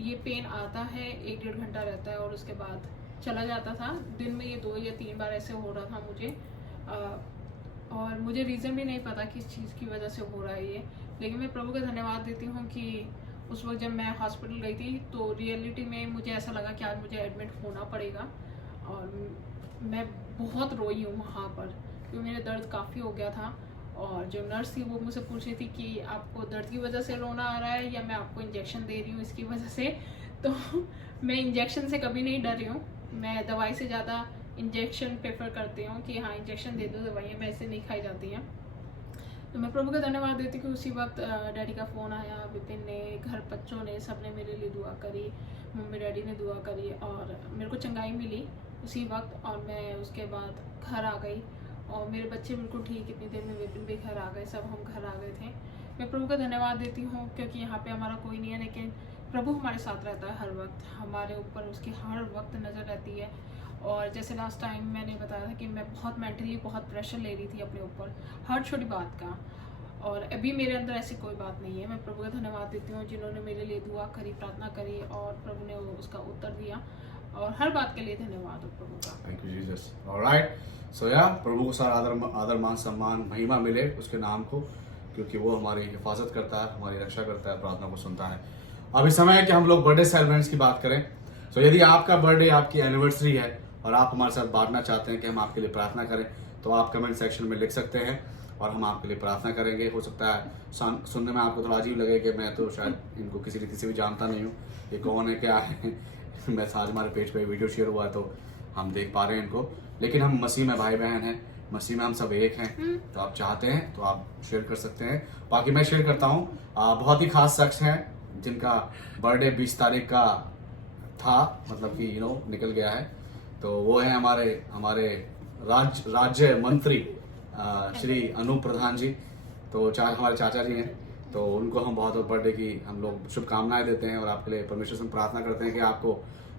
ये पेन आता है 1-1.5 घंटा रहता है और उसके बाद चला जाता था। दिन में ये 2 या 3 बार ऐसे हो रहा था मुझे, और मुझे रीज़न भी नहीं पता किस चीज़ की वजह से हो रहा है ये। लेकिन मैं प्रभु का धन्यवाद देती हूँ कि उस वक्त जब मैं हॉस्पिटल गई थी तो रियलिटी में मुझे ऐसा लगा कि आज मुझे एडमिट होना पड़ेगा, और मैं बहुत रोई हूँ वहाँ पर क्योंकि मेरा दर्द काफ़ी हो गया था। और जो नर्स थी वो मुझसे पूछ रही थी कि आपको दर्द की वजह से रोना आ रहा है या मैं आपको इंजेक्शन दे रही हूँ इसकी वजह से। तो मैं इंजेक्शन से कभी नहीं डर रही हूँ, मैं दवाई से ज़्यादा इंजेक्शन प्रेफर करती हूँ कि हाँ इंजेक्शन दे दो, दवाइयाँ वैसे नहीं खाई जाती हैं। तो मैं प्रभु का धन्यवाद देती हूँ कि उसी वक्त डैडी का फ़ोन आया, विपिन ने, घर बच्चों ने, सब ने मेरे लिए दुआ करी, मम्मी डैडी ने दुआ करी और मेरे को चंगाई मिली उसी वक्त। और मैं उसके बाद घर आ गई और मेरे बच्चे बिल्कुल ठीक, इतनी देर में विपिन भी घर आ गए, सब हम घर आ गए थे। मैं प्रभु का धन्यवाद देती हूँ क्योंकि यहाँ पे हमारा कोई नहीं है, लेकिन प्रभु हमारे साथ रहता है हर वक्त, हमारे ऊपर उसकी हर वक्त नज़र रहती है। और जैसे लास्ट टाइम मैंने बताया था कि मैं बहुत मेंटली बहुत प्रेशर ले रही थी अपने ऊपर हर छोटी बात का, और अभी मेरे अंदर ऐसी कोई बात नहीं है। मैं प्रभु का धन्यवाद देती हूँ जिन्होंने मेरे लिए दुआ करी, प्रार्थना करी, और प्रभु ने उसका उत्तर दिया, और हर बात के लिए धन्यवाद हो प्रभु का। Thank you Jesus. ऑलराइट, सो या प्रभु को सारा आदर मान सम्मान महिमा मिले उसके नाम को, क्योंकि वो हमारी हिफाजत करता है, हमारी रक्षा करता है, प्रार्थना को सुनता है। अभी समय है कि हम लोग बर्थडे सेलिब्रेंट्स की बात करें। सो यदि आपका बर्थडे, आपकी एनिवर्सरी है और आप हमारे साथ बांटना चाहते हैं कि हम आपके लिए प्रार्थना करें, तो आप कमेंट सेक्शन में लिख सकते हैं और हम आपके लिए प्रार्थना करेंगे। हो सकता है सुनने में आपको थोड़ा अजीब लगे कि मैं तो शायद इनको किसी रीति से भी जानता नहीं हूँ, ये कौन है, क्या है। मैं आज हमारे पेज पे वीडियो शेयर हुआ है तो हम देख पा रहे हैं इनको, लेकिन हम मसीह में भाई बहन हैं, मसीह में हम सब एक हैं। तो आप चाहते हैं तो आप शेयर कर सकते हैं। बाकी मैं शेयर करता हूँ, बहुत ही खास शख्स हैं जिनका बर्थडे 20 तारीख का था, मतलब कि निकल गया है। तो वो है हमारे राज्य मंत्री श्री अनूप प्रधान जी। तो हमारे चाचा जी हैं, तो उनको हम बहुत बर्थडे की हम लोग शुभकामनाएं देते हैं और आपके लिए परमेश्वर से प्रार्थना करते हैं कि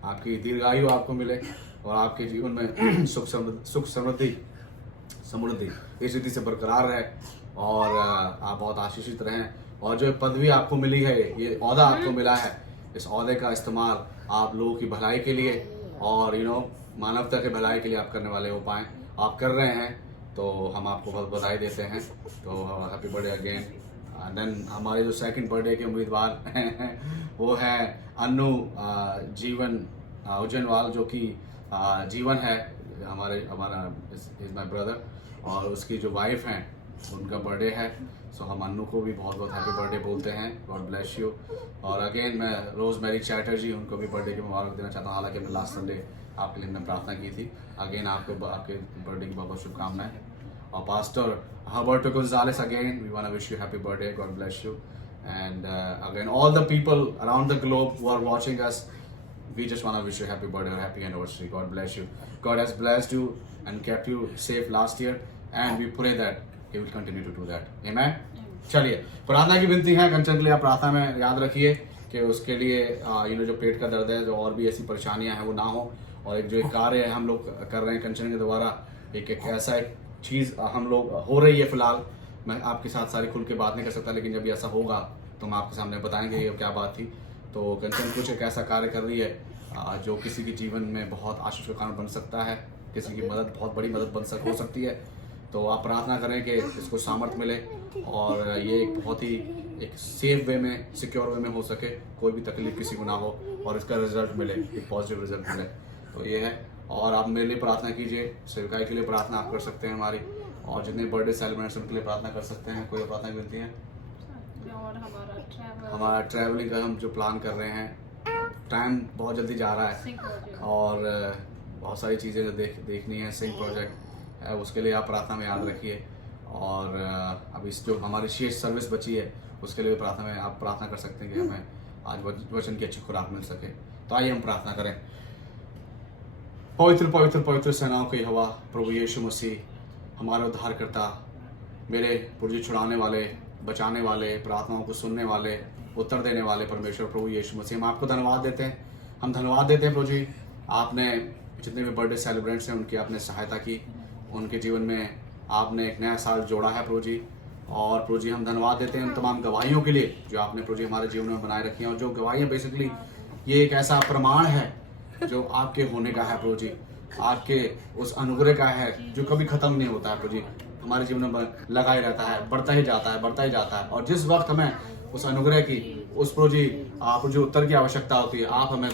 आपकी दीर्घायु आपको मिले और आपके जीवन में सुख समृद्धि इस रीति से बरकरार रहे और आप बहुत आशीषित रहें। और जो पदवी आपको मिली है, ये ओहदा आपको मिला है, इस ओहदे का इस्तेमाल आप लोगों की भलाई के लिए और मानवता के भलाई के लिए आप करने वाले हो पाएँ, आप कर रहे हैं, तो हम आपको बहुत बधाई देते हैं। तो हैप्पी बर्थडे अगेन। देन हमारे जो सेकंड बर्थडे के उम्मीदवार हैं वो है अन्नू जीवन उज्जैनवाल, जो कि जीवन है हमारा इज माय ब्रदर, और उसकी जो वाइफ हैं उनका बर्थडे है। सो हम अन्नू को भी बहुत बहुत हैप्पी बर्थडे बोलते हैं, गॉड ब्लेस यू। और अगेन मैं रोजमेरी चैटर्जी, उनको भी बर्थडे की मुबारक देना चाहता हूँ। हालांकि मैं लास्ट संडे आपके लिए मैंने प्रार्थना की थी। अगेन आपके बर्थडे की बहुत बहुत शुभकामनाएं। और pastor Herberto Gonzales, again we want to wish you happy birthday, God bless you. And again, all the people around the globe who are watching us, we just want to wish you happy birthday or happy anniversary. God bless you. God has blessed you and kept you safe last year, and we pray that He will continue to do that. Amen. चलिए, प्रार्थना की विनती है कंचन के लिए। आप प्रार्थना में याद रखिए कि उसके लिए जो पेट का दर्द है, जो और भी ऐसी परेशानियां हैं वो ना हो। और एक जो एक कार्य है हम लोग कर रहे हैं कंचन के द्वारा, एक ऐसा एक चीज़ हम लोग हो रही है फिलहाल। मैं आपके साथ सारी खुल के बात नहीं कर सकता, लेकिन जब ऐसा होगा तो हम आपके सामने बताएंगे ये क्या बात थी। तो कंचन कुछ एक ऐसा कार्य कर रही है जो किसी के जीवन में बहुत आशीष का कारण बन सकता है, किसी की मदद, बहुत बड़ी मदद हो सकती है। तो आप प्रार्थना करें कि इसको सामर्थ्य मिले और ये एक बहुत ही एक सेफ वे में, सिक्योर वे में हो सके, कोई भी तकलीफ किसी को ना हो और इसका रिजल्ट मिले, एक पॉजिटिव रिजल्ट मिले। तो ये है। और आप मेरे लिए प्रार्थना कीजिए, सेवकाई के लिए प्रार्थना आप कर सकते हैं हमारी, और जितने बर्थडे सेलिब्रेशन के लिए प्रार्थना कर सकते हैं। कोई प्रार्थना मिलती है? और हमारा ट्रैवलिंग का हम जो प्लान कर रहे हैं, टाइम बहुत जल्दी जा रहा है और बहुत सारी चीज़ें जो देखनी है, सिंह प्रोजेक्ट है, उसके लिए आप प्रार्थना में याद रखिए। और अब इस जो हमारी शेष सर्विस बची है उसके लिए प्रार्थना में आप प्रार्थना कर सकते हैं कि हमें आज वचन की अच्छी खुराक मिल सके। तो आइए हम प्रार्थना करें। पवित्र पवित्र पवित्र सेनाओं की हवा, प्रभु यीशु मसीह, हमारे उद्धारकर्ता, मेरे पुरजी छुड़ाने वाले, बचाने वाले, प्रार्थनाओं को सुनने वाले, उत्तर देने वाले परमेश्वर प्रभु यीशु मसीह, हम आपको धन्यवाद देते हैं। हम धन्यवाद देते हैं प्रभु जी, आपने जितने भी बर्थडे सेलिब्रेंट्स हैं उनकी आपने सहायता की, उनके जीवन में आपने एक नया साल जोड़ा है प्रभु जी। और प्रभु जी हम धन्यवाद देते हैं उन तमाम गवाहियों के लिए जो आपने प्रभु जी हमारे जीवन में बनाए रखी हैं। और जो गवाहियाँ बेसिकली ये एक ऐसा प्रमाण है जो आपके होने का है प्रभु जी, आपके उस अनुग्रह का है जो कभी खत्म नहीं होता है प्रभु जी, हमारे जीवन में लगा ही रहता है, बढ़ता ही जाता है, बढ़ता ही जाता है। और जिस वक्त हमें उस अनुग्रह की, उस प्रभु जी आप जो उत्तर की आवश्यकता होती है, आप हमें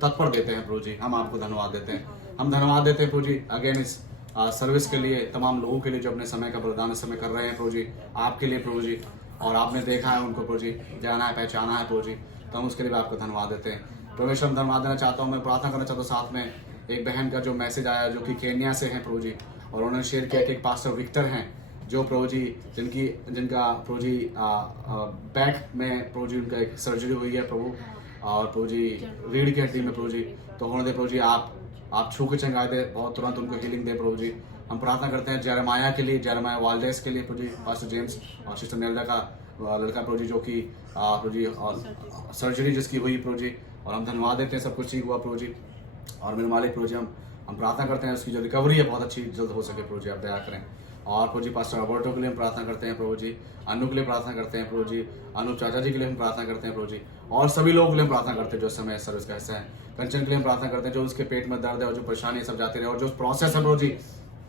तत्पर देते हैं प्रभु जी। हम आपको धन्यवाद देते हैं। हम धन्यवाद देते हैं प्रभु जी अगेन इस सर्विस के लिए, तमाम लोगों के लिए जो अपने समय का बलिदान समय कर रहे हैं प्रभु जी, आपके लिए प्रभु जी। और आपने देखा है उनको प्रभु जी, जाना है, पहचाना है प्रभु जी, तो हम उसके लिए भी आपको धन्यवाद देते हैं। परमेश्वर हम धन्यवाद देना चाहता हूँ, मैं प्रार्थना करना चाहता हूँ साथ में एक बहन का जो मैसेज आया जो कि केन्या से हैं प्रभु जी, और उन्होंने शेयर किया कि एक पास्टर विक्टर हैं जो प्रभु जी जिनका प्रभु जी बैक में प्रभु जी उनका एक सर्जरी हुई है प्रभु, और प्रभु जी रीढ़ की हड्डी में प्रभु जी, तो उन्होंने प्रभु जी आप छू के चंगाए दे, बहुत तुरंत उनको हीलिंग दे प्रभु जी। हम प्रार्थना करते हैं जेरेमाया के लिए, जेरेमाया वाल्डेस के लिए प्रभु जी, पास्टर जेम्स और सिस्टर नेल्दा का लड़का प्रभु जी जो कि प्रभु जी सर्जरी जिसकी हुई प्रभु जी, और हम धन्यवाद देते हैं सब कुछ ठीक हुआ प्रभु जी। और मेरे मालिक प्रभु जी हम प्रार्थना करते हैं उसकी जो रिकवरी है बहुत अच्छी जल्द हो सके प्रभु जी, आप दया करें। और प्रभु जी पास्टर रॉबर्टो के लिए हम प्रार्थना करते हैं प्रभु जी, अनु के लिए प्रार्थना करते हैं प्रभु जी, अनु चाचा जी के लिए हम प्रार्थना करते हैं प्रभु जी, और सभी लोगों के लिए हम प्रार्थना करते हैं जो समय सर्विस का हिस्सा है। कंचन के लिए हम प्रार्थना करते हैं जो उसके पेट में दर्द है और जो परेशानी सब जाती रहे, और जो प्रोसेस है प्रभु जी,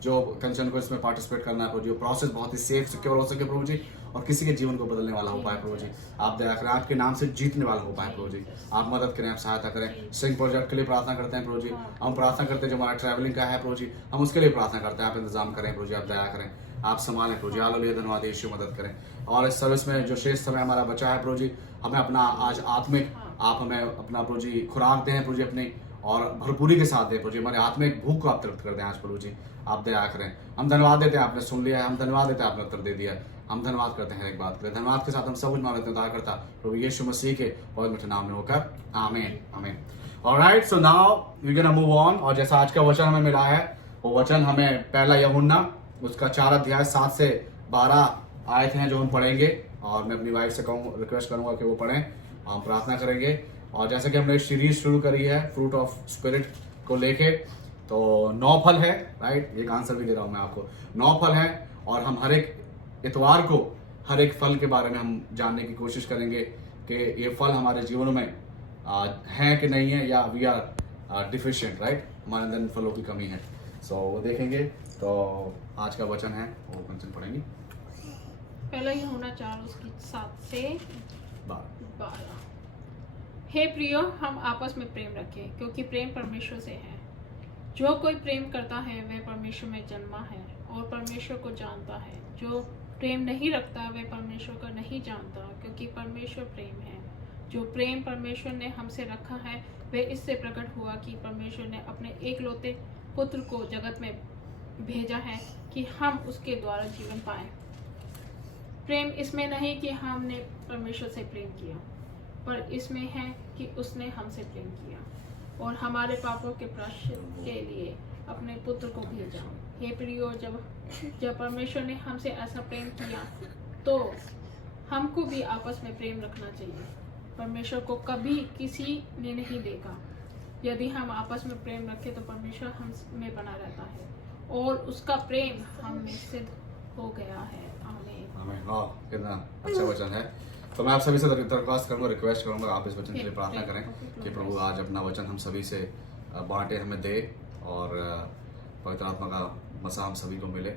जो कंचन को इसमें पार्टिसिपेट करना है प्रभु जी, प्रोसेस बहुत ही सेफ सिक्योर हो सके प्रभु जी, और किसी के जीवन को बदलने वाला हो पाए प्रभु जी। आप दया करें, आपके नाम से जीतने वाला हो पाए प्रभु जी, आप मदद करें, आप सहायता करें। सिंह प्रोजेक्ट के लिए प्रार्थना करते हैं प्रभु जी, हम प्रार्थना करते हैं जो हमारा ट्रैवलिंग का है प्रभु जी, हम उसके लिए प्रार्थना करते हैं, आप इंतजाम करें प्रभु जी, आप दया करें, आप संभालें प्रभु जी। हालेलुया, धन्यवाद यीशु, मदद करें। और इस सर्विस में जो शेष समय हमारा बचा है प्रभु जी, हमें अपना आज आत्मिक आप हमें अपना प्रभु जी खुराक दें प्रभु जी अपनी, और भरपूरी के साथ दें प्रभु जी, हमारे आत्मिक भूख को आप तृप्त कर दें आज प्रभु जी, आप दया करें। हम धन्यवाद देते हैं आपने सुन लिया है, हम धन्यवाद देते हैं आपने उत्तर दे दिया, हम धन्यवाद करते हैं एक बात के लिए। धन्यवाद के साथ हम सब कुछ मांगते हैं उद्धार करता प्रभु यीशु मसीह के बहुत मीठे नाम में होकर, आमीन आमीन। Alright, so now we gonna move on. और जैसा आज का वचन हमें मिला है, वो वचन हमें पहला यूहन्ना उसका 4 अध्याय 7 से 12 आयत हैं जो हम पढ़ेंगे, और मैं अपनी वाइफ से रिक्वेस्ट करूंगा कि वो पढ़ें, हम प्रार्थना करेंगे। और जैसे कि हमने एक सीरीज शुरू करी है फ्रूट ऑफ स्पिरिट को लेके, तो 9 फल है, राइट, एक आंसर भी दे रहा हूं मैं आपको, 9 फल है, और हम हर एक इतवार को हर एक फल के बारे में हम जानने की कोशिश करेंगे कि ये फल हमारे जीवन में हैं कि नहीं है, या वी आर डिफिशिएंट, राइट, हमारे अंदर इन फलों की कमी है। सो वो देखेंगे। तो आज का वचन है वो वचन पढ़ेंगे, पहला यूहन्ना 4 उसकी 7 से 12। हे प्रियो, हम आपस में प्रेम रखें, क्योंकि प्रेम परमेश्वर से है। जो कोई प्रेम करता है वह परमेश्वर में जन्मा है और परमेश्वर को जानता है। जो प्रेम नहीं रखता वह परमेश्वर को नहीं जानता, क्योंकि परमेश्वर प्रेम है। जो प्रेम परमेश्वर ने हमसे रखा है वह इससे प्रकट हुआ कि परमेश्वर ने अपने एकलौते पुत्र को जगत में भेजा है कि हम उसके द्वारा जीवन पाएं। प्रेम इसमें नहीं कि हमने परमेश्वर से प्रेम किया, पर इसमें है कि उसने हमसे प्रेम किया और हमारे पापों के प्रायश्चित के लिए अपने पुत्र को भेजा। हे प्रियो, जब परमेश्वर ने हमसे ऐसा प्रेम किया तो हमको भी आपस में प्रेम रखना चाहिए। परमेश्वर को कभी किसी ने नहीं देखा। यदि हम आपस में प्रेम रखें तो परमेश्वर हम में बना रहता है और उसका प्रेम हम में सिद्ध हो गया है। आमीन। आमीन। वाह, कितना अच्छा वचन है। तो मैं आप सभी से दरख्वास्त करूंगा, रिक्वेस्ट करूंगा, आप इस वचन के लिए प्रार्थना करें कि प्रभु आज अपना वचन हम सभी से बांटे, हमें दे और पवित्र आत्मा का मसा हम सभी को मिले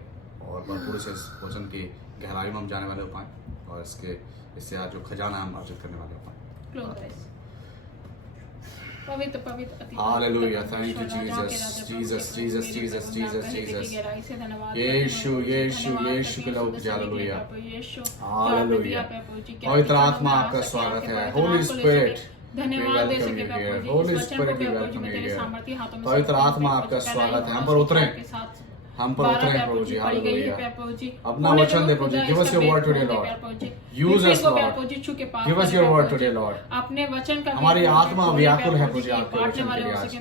और भरपूर से इस वचन की गहराई में हम जाने वाले हो पाएं और इससे आज जो खजाना हम अर्जित करने वाले हो पाएं। पवित्र पवित्र अति hallelujah, thank you Jesus, Jesus, Jesus, Jesus, Jesus, Jesus, यीशु, यीशु, यीशु के लोग, हालेलुया, हालेलुया। पवित्र आत्मा आपका स्वागत है। होली स्पिरिट, धन्यवाद दे सके holy spirit we welcome you here. पवित्र आत्मा आपका स्वागत है। हम पर उतरे, हम पर उतरे प्रभु जी, हालेलुया। अपना वचन दे प्रभु जी, give us your word today Lord, use us Lord, give us your word today Lord. अपने वचन का हमारी आत्मा व्याकुल है प्रभु जी आपके वचन के लिए आज।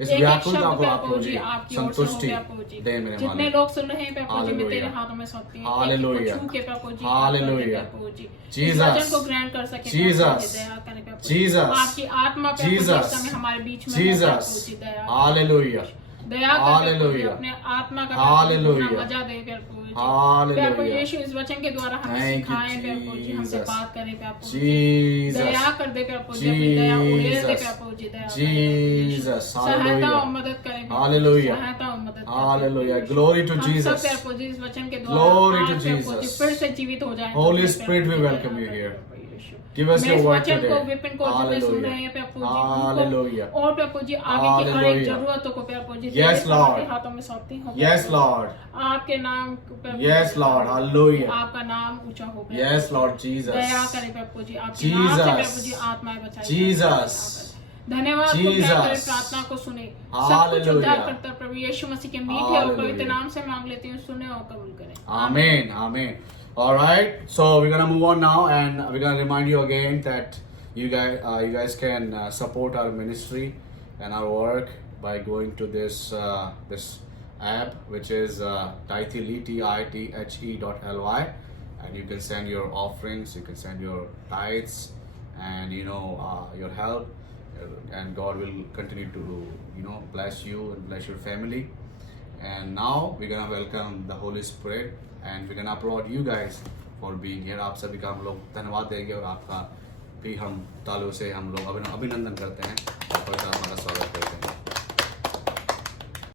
इस व्याकुलता को आप प्रभु जी संतुष्टि दे मेरे जितने मालिक। लोग सुन रहे हैं प्रभु जी, मैं तेरे हाथों में सौंपती हूं। हालेलुया, छू के प्रभु जी, हालेलुया, प्रभु जी, जीसस, इस वचन को ग्रहण कर सके जीसस, दया करें प्रभु जी। जीसस, आपकी आत्मा प्रभु जी इस जीसस, समय हमारे बीच में जीसस, प्रभु जी, दया हालेलुया, दया कर प्रभु जी, हालेलुया, अपने आत्मा का हालेलुया, पूर्ण मजा दे प्रभु जी। हालेलुया। प्रभु यीशु इस वचन के द्वारा हमें Thank you, सिखाएं प्रभु जी, हमसे Jesus. बात करें प्रभु जी, जीसस, दया कर दे प्रभु जी, अपनी दया उड़ेल दे Jesus. प्रभु जी, दया जीसस, सहायता हालेलुया, और मदद करें प्रभु जी, हालेलुया, सहायता और मदद करें। हालेलुया, ग्लोरी टू हम सब जीसस, प्रभु जी इस वचन के द्वारा Glory to आज प्रभु जी Jesus. फिर से जीवित हो जाएं। Holy Prabhu ji, Spirit, we Prabhu ji, welcome you Daya here. करें प्रभु यीशु। Give us मैं your इस word वचन को today. विपिन को जितने सुन रहे हैं प्रभु जी, Hallelujah. उनको और प्रभु जी आगे की हर एक Hallelujah. जरूरतों को प्रभु जी Yes, तेरे Lord. हाथों में सौंपती हूँ। Yes, Lord. आपके नाम प्रभु Yes, जी, Lord. Hallelujah. आपका नाम ऊंचा हो गया। Yes, Lord Jesus. दया करें प्रभु जी, आपके नाम से Jesus. प्रभु जी आत्माएं बचाई। Jesus. धन्यवाद को Jesus. कहकर प्रार्थना को सुने। सब कुछ Hallelujah. उद्धार करता प्रभु यीशु मसीह के मीठे और Hallelujah. पवित्र नाम से मांग लेती हूँ, सुने और कबूल करें। Amen. Amen. All right. So we're gonna move on now, and we're gonna remind you again that you guys can support our ministry and our work by going to this app, which is Tithely, TITHE.ly, and you can send your offerings, you can send your tithes, and your help, and God will continue to bless you and bless your family. And now we're gonna welcome the Holy Spirit, and we're gonna applaud you guys for being here. आप सभी का हम लोग धन्यवाद देंगे और आपका भी हम तालियों से हम लोग अभिनंदन करते हैं और पवित्र आत्मा का स्वागत करते हैं।